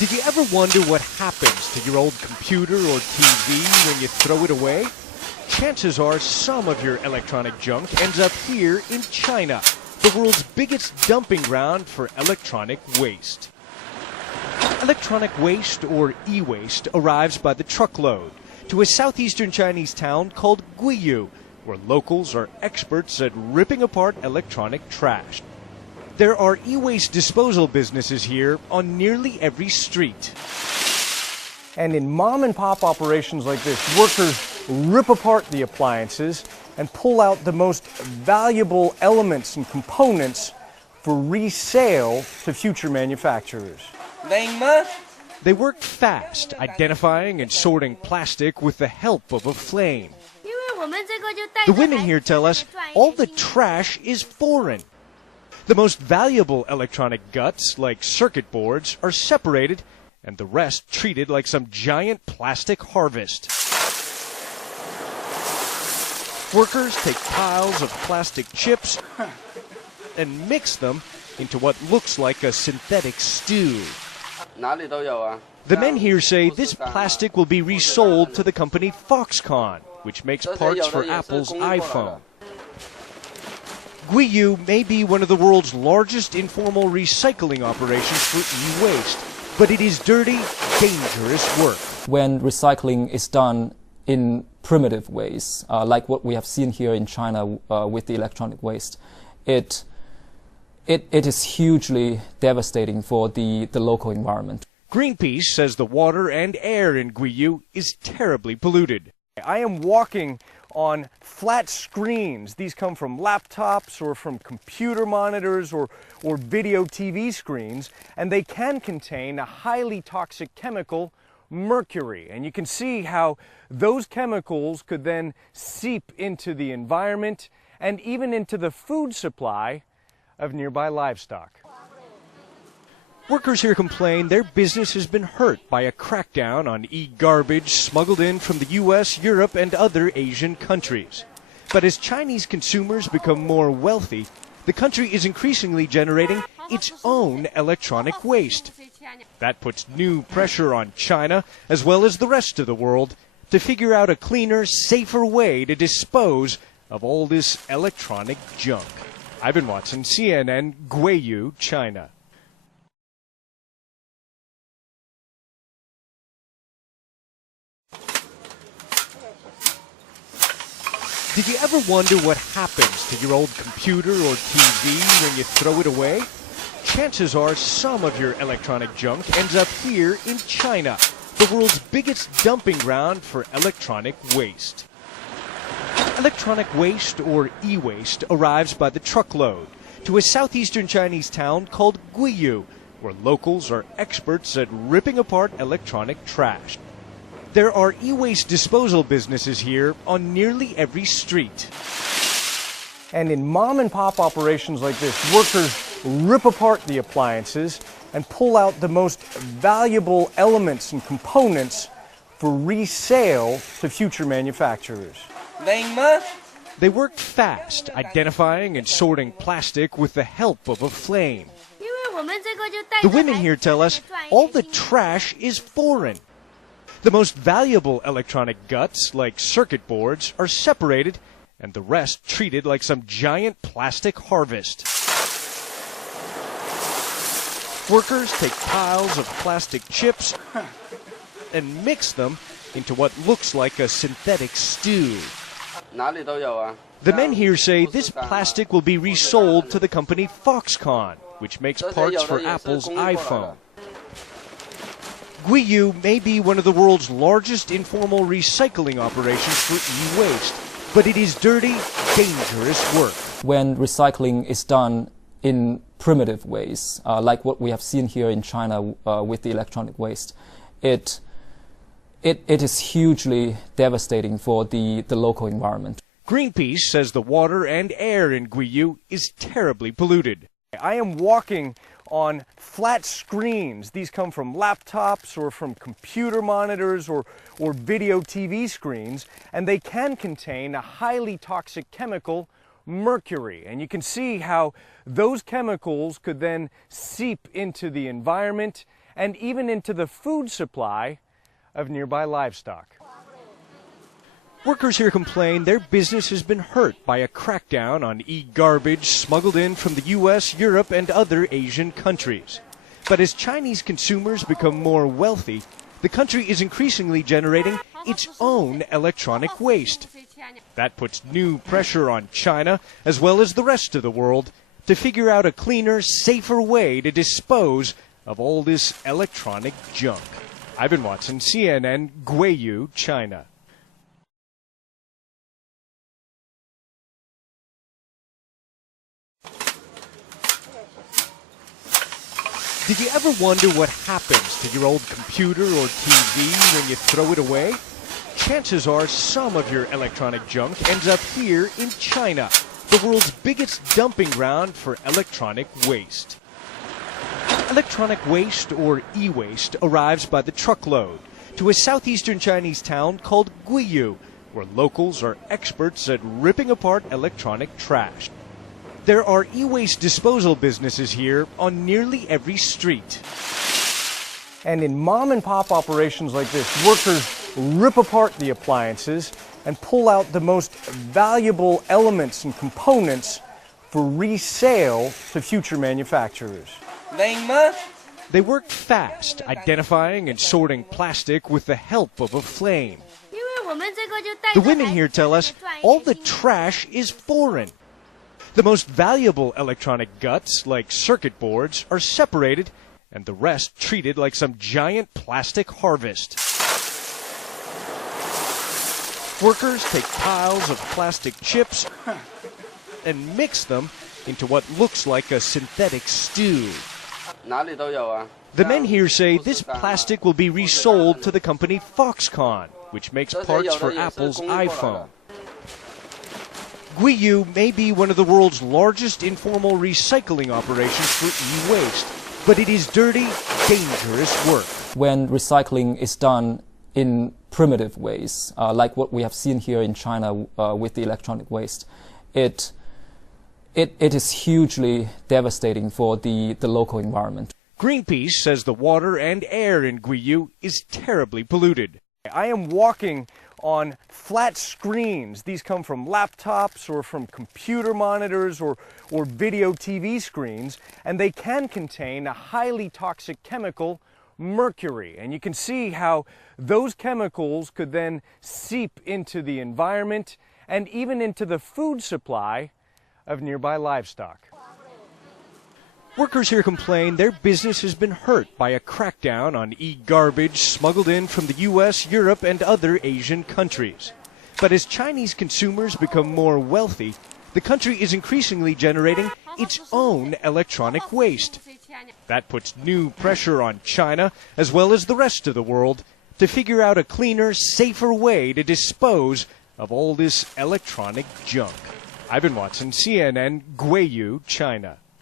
Did you ever wonder what happens to your old computer or TV when you throw it away? Chances are some of your electronic junk ends up here in China, the world's biggest dumping ground for electronic waste. Electronic waste, or e-waste, arrives by the truckload to a southeastern Chinese town called Guiyu, where locals are experts at ripping apart electronic trash. There are e-waste disposal businesses here on nearly every street. And in mom-and-pop operations like this, workers rip apart the appliances and pull out the most valuable elements and components for resale to future manufacturers. They work fast, identifying and sorting plastic with the help of a flame. The women here tell us all the trash is foreign. The most valuable electronic guts, like circuit boards, are separated and the rest treated like some giant plastic harvest. Workers take piles of plastic chips and mix them into what looks like a synthetic stew. The men here say this plastic will be resold to the company Foxconn, which makes parts for Apple's iPhone. Guiyu may be one of the world's largest informal recycling operations for e-waste, but it is dirty, dangerous work. When recycling is done in primitive ways, like what we have seen here in China with the electronic waste, it is hugely devastating for the local environment. Greenpeace says the water and air in Guiyu is terribly polluted. I am walking on flat screens. These come from laptops or from computer monitors or video TV screens, and they can contain a highly toxic chemical, mercury. And you can see how those chemicals could then seep into the environment and even into the food supply of nearby livestock. Workers here complain their business has been hurt by a crackdown on e-garbage smuggled in from the U.S., Europe, and other Asian countries. But as Chinese consumers become more wealthy, the country is increasingly generating its own electronic waste. That puts new pressure on China, as well as the rest of the world, to figure out a cleaner, safer way to dispose of all this electronic junk. Ivan Watson, CNN, Guiyu, China. Did you ever wonder what happens to your old computer or TV when you throw it away? Chances are some of your electronic junk ends up here in China, the world's biggest dumping ground for electronic waste. Electronic waste, or e-waste, arrives by the truckload to a southeastern Chinese town called Guiyu, where locals are experts at ripping apart electronic trash. There are e-waste disposal businesses here on nearly every street. And in mom-and-pop operations like this, workers rip apart the appliances and pull out the most valuable elements and components for resale to future manufacturers. They work fast, identifying and sorting plastic with the help of a flame. The women here tell us all the trash is foreign. The most valuable electronic guts, like circuit boards, are separated and the rest treated like some giant plastic harvest. Workers take piles of plastic chips and mix them into what looks like a synthetic stew. The men here say this plastic will be resold to the company Foxconn, which makes parts for Apple's iPhone. Guiyu may be one of the world's largest informal recycling operations for e-waste, but it is dirty, dangerous work. When recycling is done in primitive ways, like what we have seen here in China with the electronic waste, it is hugely devastating for the local environment. Greenpeace says the water and air in Guiyu is terribly polluted. I am walking on flat screens. These come from laptops or from computer monitors or video TV screens, and they can contain a highly toxic chemical, mercury. And you can see how those chemicals could then seep into the environment and even into the food supply of nearby livestock. Workers here complain their business has been hurt by a crackdown on e-garbage smuggled in from the U.S., Europe, and other Asian countries. But as Chinese consumers become more wealthy, the country is increasingly generating its own electronic waste. That puts new pressure on China, as well as the rest of the world, to figure out a cleaner, safer way to dispose of all this electronic junk. Ivan Watson, CNN, Guiyu, China. Did you ever wonder what happens to your old computer or TV when you throw it away? Chances are some of your electronic junk ends up here in China, the world's biggest dumping ground for electronic waste. Electronic waste, or e-waste, arrives by the truckload to a southeastern Chinese town called Guiyu, where locals are experts at ripping apart electronic trash. There are e-waste disposal businesses here on nearly every street. And in mom-and-pop operations like this, workers rip apart the appliances and pull out the most valuable elements and components for resale to future manufacturers. They work fast, identifying and sorting plastic with the help of a flame. The women here tell us all the trash is foreign. The most valuable electronic guts, like circuit boards, are separated and the rest treated like some giant plastic harvest. Workers take piles of plastic chips and mix them into what looks like a synthetic stew. The men here say this plastic will be resold to the company Foxconn, which makes parts for Apple's iPhone. Guiyu may be one of the world's largest informal recycling operations for e-waste, but it is dirty, dangerous work. When recycling is done in primitive ways, like what we have seen here in China with the electronic waste, it is hugely devastating for the local environment. Greenpeace says the water and air in Guiyu is terribly polluted. I am walking on flat screens. These come from laptops or from computer monitors or video TV screens, and they can contain a highly toxic chemical, mercury. And you can see how those chemicals could then seep into the environment and even into the food supply of nearby livestock. Workers here complain their business has been hurt by a crackdown on e-garbage smuggled in from the U.S., Europe, and other Asian countries. But as Chinese consumers become more wealthy, the country is increasingly generating its own electronic waste. That puts new pressure on China, as well as the rest of the world, to figure out a cleaner, safer way to dispose of all this electronic junk. Ivan Watson, CNN, Guiyu, China.